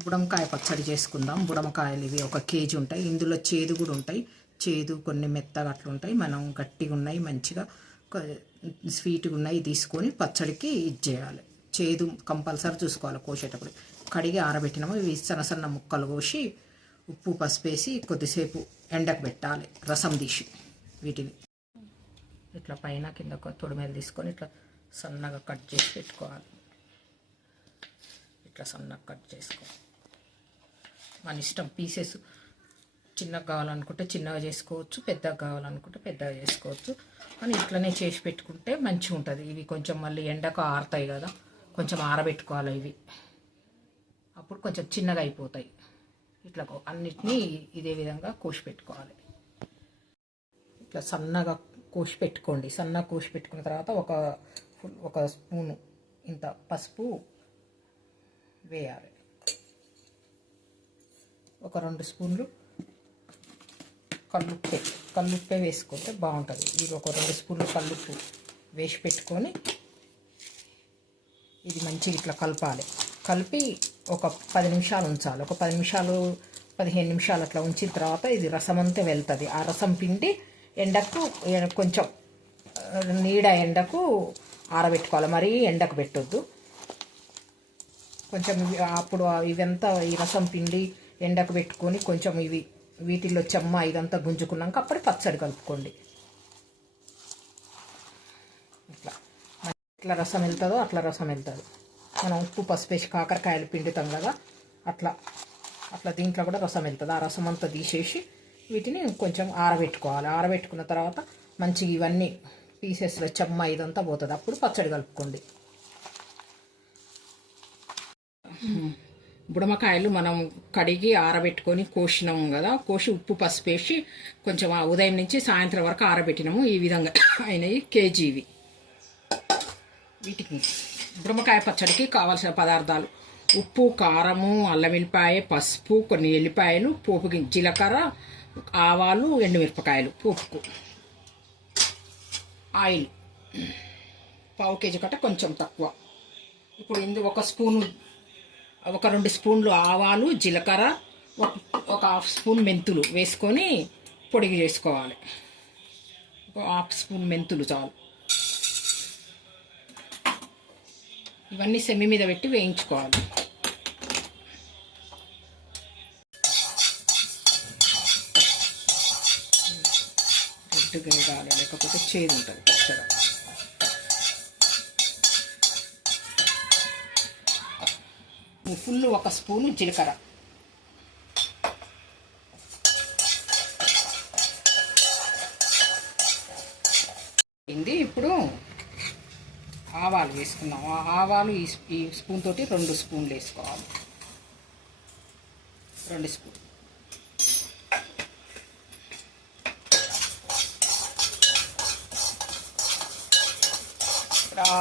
బుడంకాయ పచ్చడి చేసుకుందాం. బుడమకాయలు ఇవి 1 కేజీ ఉంటాయి. ఇందులో చేదు కూడా ఉంటాయి. చేదు కొన్ని మెత్తగా అట్లా ఉంటాయి. మనం గట్టిగా ఉన్నాయి మంచిగా స్వీట్గా ఉన్నాయి తీసుకొని పచ్చడికి చేయాలి. చేదు కంపల్సరీ చూసుకోవాలి కోసేటప్పుడు. కడిగి ఆరబెట్టినాము. ఇవి సన్న సన్న ముక్కలు కోసి ఉప్పు పసుపు వేసి కొద్దిసేపు ఎండకు పెట్టాలి రసం తీసి. వీటిని ఇట్లా పైన కింద తొడిమేలు తీసుకొని ఇట్లా సన్నగా కట్ చేసి పెట్టుకోవాలి. ఇట్లా సన్నగా కట్ చేసుకోవాలి. మన ఇష్టం పీసెస్ చిన్నగా కావాలనుకుంటే చిన్నగా చేసుకోవచ్చు, పెద్దగా కావాలనుకుంటే పెద్దగా చేసుకోవచ్చు. కానీ ఇట్లనే చేసి పెట్టుకుంటే మంచిగా ఉంటుంది. ఇవి కొంచెం మళ్ళీ ఎండకు ఆరుతాయి కదా, కొంచెం ఆరబెట్టుకోవాలి ఇవి. అప్పుడు కొంచెం చిన్నగా అయిపోతాయి. ఇట్లా అన్నిటినీ ఇదే విధంగా కోసి పెట్టుకోవాలి. ఇట్లా సన్నగా కోసి పెట్టుకోండి. సన్నగా కోసి పెట్టుకున్న తర్వాత ఒక స్పూను ఇంత పసుపు వేయాలి. ఒక 2 స్పూన్లు కల్లుప్పే వేసుకుంటే బాగుంటుంది. ఇది ఒక 2 స్పూన్లు కల్లుప్పు వేసి పెట్టుకొని ఇది మంచిగా ఇట్లా కలపాలి. కలిపి ఒక 10 నిమిషాలు ఉంచాలి. ఒక 10 నిమిషాలు 15 నిమిషాలు అట్లా ఉంచిన తర్వాత ఇది రసం అంతా వెళ్తుంది. ఆ రసం పిండి ఎండకు కొంచెం నీడ ఎండకు ఆరబెట్టుకోవాలి. మరీ ఎండకు పెట్టొద్దు. కొంచెం అప్పుడు ఇవంతా ఈ రసం పిండి ఎండకు పెట్టుకొని కొంచెం వీటిల్లో చెమ్మ ఇదంతా గుంజుకున్నాక అప్పుడు పచ్చడి కలుపుకోండి. ఇట్లా రసం వెళ్తుందో అట్లా రసం వెళ్తుంది. మనం ఉప్పు పసుపు వేసి కాకరకాయలు పిండుతాం కదా, అట్లా దీంట్లో కూడా రసం వెళ్తుంది. ఆ రసం అంతా తీసేసి వీటిని కొంచెం ఆరబెట్టుకోవాలి. ఆరబెట్టుకున్న తర్వాత మంచిగా ఇవన్నీ పీసెస్లో చెమ్మ ఇదంతా పోతుంది. అప్పుడు పచ్చడి కలుపుకోండి. బుడమకాయలు మనం కడిగి ఆరబెట్టుకొని కోసినాము కదా, కోసి ఉప్పు పసుపు వేసి కొంచెం ఉదయం నుంచి సాయంత్రం వరకు ఆరబెట్టినాము. ఈ విధంగా అయినాయి కేజీ ఇవి. వీటికి బుడమకాయ పచ్చడికి కావాల్సిన పదార్థాలు: ఉప్పు, కారము, అల్లం వెల్లిపాయ, పసుపు, కొన్ని ఎల్లిపాయలు, పోపుకి జీలకర్ర, ఆవాలు, ఎండుమిరపకాయలు పోపుకు, ఆయిల్ 1/2 కేజీ కంటే కొంచెం తక్కువ. ఇప్పుడు ఇందులో ఒక 2 స్పూన్లు ఆవాలు, జీలకర్ర, ఒక 1/2 స్పూన్ మెంతులు వేసుకొని పొడిగి చేసుకోవాలి. ఒక 1/2 స్పూన్ మెంతులు చాలు. ఇవన్నీ సెమ్మి మీద పెట్టి వేయించుకోవాలి. రెడ్గా వేయాలి, లేకపోతే చేదు ఉంటుంది పచ్చడి. ఫుల్ 1 స్పూను జీలకర్ర, ఇప్పుడు ఆవాలు వేసుకున్నాం. ఆవాలు ఈ స్పూన్ తోటి 2 స్పూన్లు వేసుకోవాలి. 2 స్పూన్లు.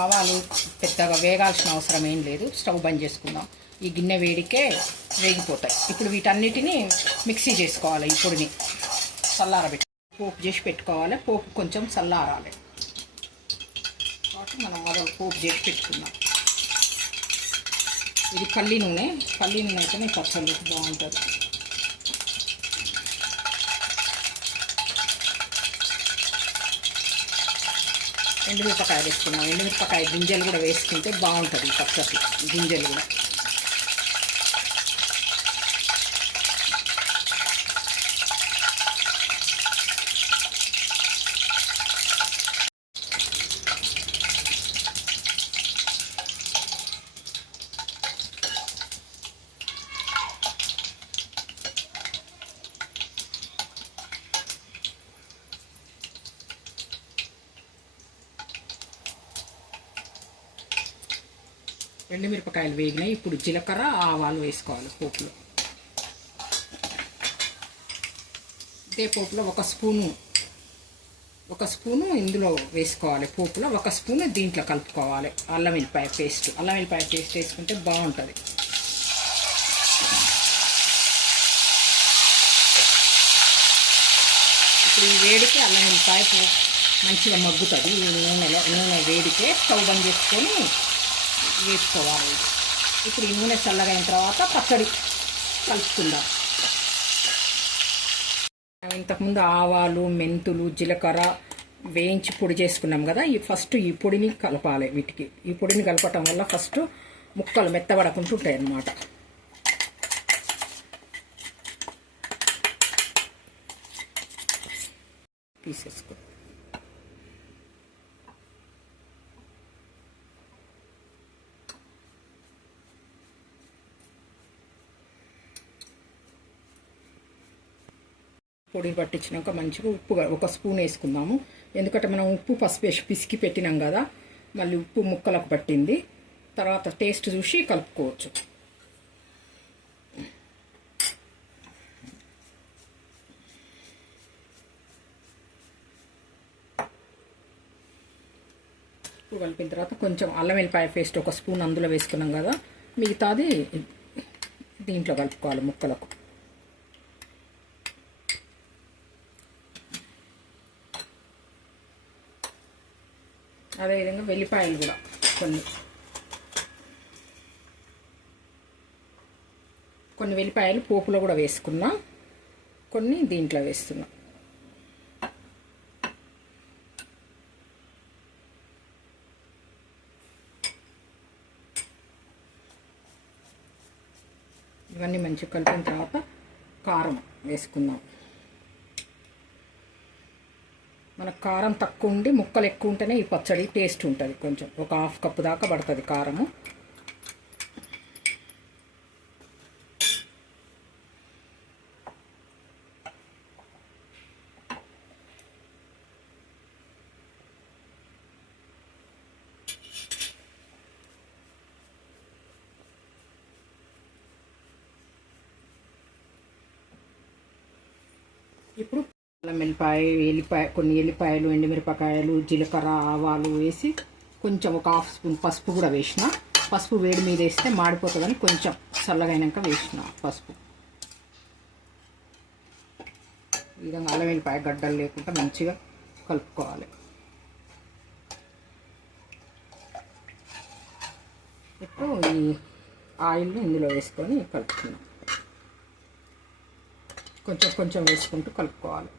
ఆవాలు పెద్దగా వేగాల్సిన అవసరం ఏం లేదు. స్టవ్ బంద్ చేసుకుందాం. ఈ గిన్నె వేడికే వేగిపోతాయి. ఇప్పుడు వీటన్నిటిని మిక్సీ చేసుకోవాలి. ఈ పొడిని చల్లారబెట్టి పోపు చేసి పెట్టుకోవాలి. పోపు కొంచెం చల్లారాలి కాబట్టి మనం మొదలు పోపు చేసి పెట్టుకుందాం. ఇది పల్లి నూనె అయితేనే పచ్చళ్ళు బాగుంటుంది. ఎండుమిరపకాయ వేసుకున్నాం. ఎండుమిరపకాయ గింజలు కూడా వేసుకుంటే బాగుంటుంది ఈ పచ్చడి. గింజలు కూడా ఎండుమిరపకాయలు వేగినాయి. ఇప్పుడు జీలకర్ర, ఆవాలు వేసుకోవాలి పోపులో. ఇదే పోపులో ఒక స్పూను ఇందులో వేసుకోవాలి. పోపులో 1 స్పూను దీంట్లో కలుపుకోవాలి. అల్లం వెల్లిపాయ పేస్ట్ వేసుకుంటే బాగుంటుంది. ఇప్పుడు ఈ వేడికి అల్లం వెల్లిపాయ మంచిగా మగ్గుతుంది. నూనె వేడికే స్టవ్ బంద్ చేసుకొని వేసుకోవాలి. ఇప్పుడు ఈ నూనె చల్లగా అయిన తర్వాత పచ్చడి కలుపుకుందాం. ఇంతకుముందు ఆవాలు, మెంతులు, జీలకర్ర వేయించి పొడి చేసుకున్నాం కదా, ఫస్ట్ ఈ పొడిని కలపాలి. వీటికి ఈ పొడిని కలపటం వల్ల ఫస్ట్ ముక్కలు మెత్తబడకుండా ఉంటాయి అన్నమాట. తీసేసుకో. పొడి పట్టించినాక మంచిగా ఉప్పు ఒక స్పూన్ వేసుకుందాము. ఎందుకంటే మనం ఉప్పు పసుపు వేసి పిసికి పెట్టినాం కదా, మళ్ళీ ఉప్పు ముక్కలకు పట్టింది. తర్వాత టేస్ట్ చూసి కలుపుకోవచ్చు. ఉప్పు కలిపిన తర్వాత కొంచెం అల్లం వెల్లిపాయ పేస్ట్ ఒక స్పూన్ అందులో వేసుకున్నాం కదా, మిగతాది దీంట్లో కలుపుకోవాలి ముక్కలకు. అదేవిధంగా వెల్లిపాయలు కూడా కొన్ని వెల్లిపాయలు పోపులో కూడా వేసుకున్నా, కొన్ని దీంట్లో వేస్తున్నా. ఇవన్నీ మంచిగా కలిపిన తర్వాత కారం వేసుకుందాం. మనకు కారం తక్కువ ఉండి ముక్కలు ఎక్కువ ఉంటేనే ఈ పచ్చడి టేస్ట్ ఉంటుంది. కొంచెం ఒక 1/2 కప్పు దాకా పడుతుంది కారము. ఇప్పుడు అల్లం వెల్లిపాయ కొన్ని ఎల్లిపాయలు, ఎండుమిరపకాయలు, జీలకర్ర, ఆవాలు వేసి కొంచెం ఒక 1/2 స్పూన్ పసుపు కూడా వేసిన. పసుపు వేడి మీద వేస్తే మాడిపోతుందని కొంచెం చల్లగా అయినాక వేసిన పసుపు. ఈ విధంగా అల్లం వెల్లిపాయ గడ్డలు లేకుండా మంచిగా కలుపుకోవాలి. ఇప్పుడు ఈ ఆయిల్ని ఇందులో వేసుకొని కలుపుతున్నాం. కొంచెం కొంచెం వేసుకుంటూ కలుపుకోవాలి.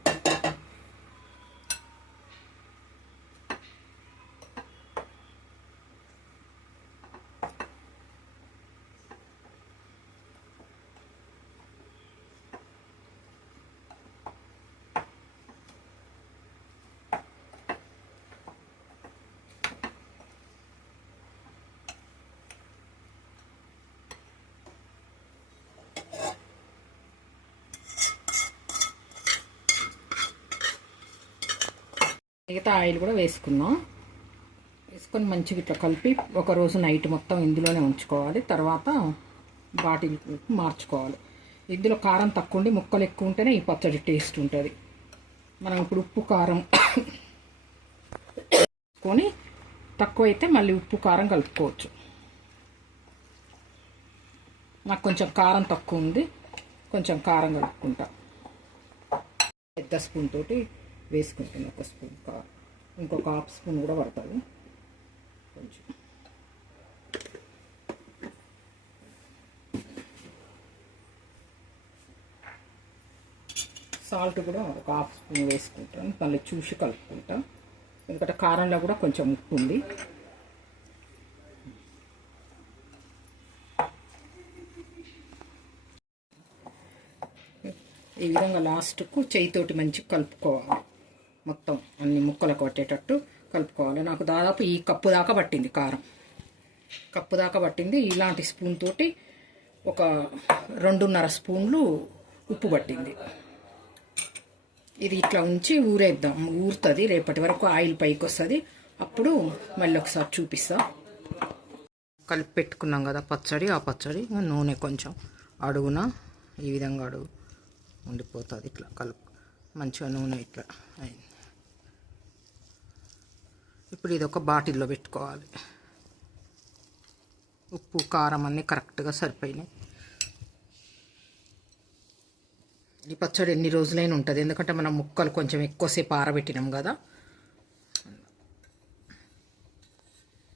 మిగతా ఆయిల్ కూడా వేసుకున్నాం. వేసుకొని మంచిగా ఇట్లా కలిపి ఒకరోజు నైట్ మొత్తం ఇందులోనే ఉంచుకోవాలి. తర్వాత బాటిల్ మార్చుకోవాలి. ఇందులో కారం తక్కువ ఉండి ముక్కలు ఎక్కువ ఉంటేనే ఈ పచ్చడి టేస్ట్ ఉంటుంది. మనం ఇప్పుడు ఉప్పు కారం కొని తక్కువైతే మళ్ళీ ఉప్పు కారం కలుపుకోవచ్చు. నాకు కొంచెం కారం తక్కువ ఉంది, కొంచెం కారం కలుపుకుంటా. పెద్ద స్పూన్ తోటి వేసుకుంటాను. ఒక స్పూన్ కారం, ఇంకొక 1/2 స్పూన్ కూడా పడుతుంది. కొంచెం సాల్ట్ కూడా ఒక 1/2 స్పూన్ వేసుకుంటాను. మళ్ళీ చూసి కలుపుకుంటా, ఎందుకంటే కారంలో కూడా కొంచెం ఉప్పు ఉంది. ఈ విధంగా లాస్ట్కు చేయితోటి మంచిగా కలుపుకోవాలి. మొత్తం అన్ని ముక్కలకు పట్టేటట్టు కలుపుకోవాలి. నాకు దాదాపు ఈ కప్పు దాకా పట్టింది కారం, కప్పు దాకా పట్టింది. ఇలాంటి స్పూన్ తోటి ఒక 2.5 స్పూన్లు ఉప్పు పట్టింది. ఇది ఇట్లా ఉంచి ఊరేద్దాం. ఊరుతుంది, రేపటి వరకు ఆయిల్ పైకి వస్తుంది. అప్పుడు మళ్ళీ ఒకసారి చూపిస్తా. కలిపి పెట్టుకున్నాం కదా పచ్చడి, ఆ పచ్చడి నూనె కొంచెం అడుగున ఈ విధంగా అడుగు ఉండిపోతుంది. ఇట్లా కలుపు మంచిగా నూనె ఇట్లా అయింది. ఇప్పుడు ఇది ఒక బాటిల్లో పెట్టుకోవాలి. ఉప్పు కారం అన్నీ కరెక్ట్గా సరిపోయినాయి. ఈ పచ్చడి ఎన్ని రోజులైనా ఉంటుంది, ఎందుకంటే మనం ముక్కలు కొంచెం ఎక్కువసేపు ఆరబెట్టినాం కదా.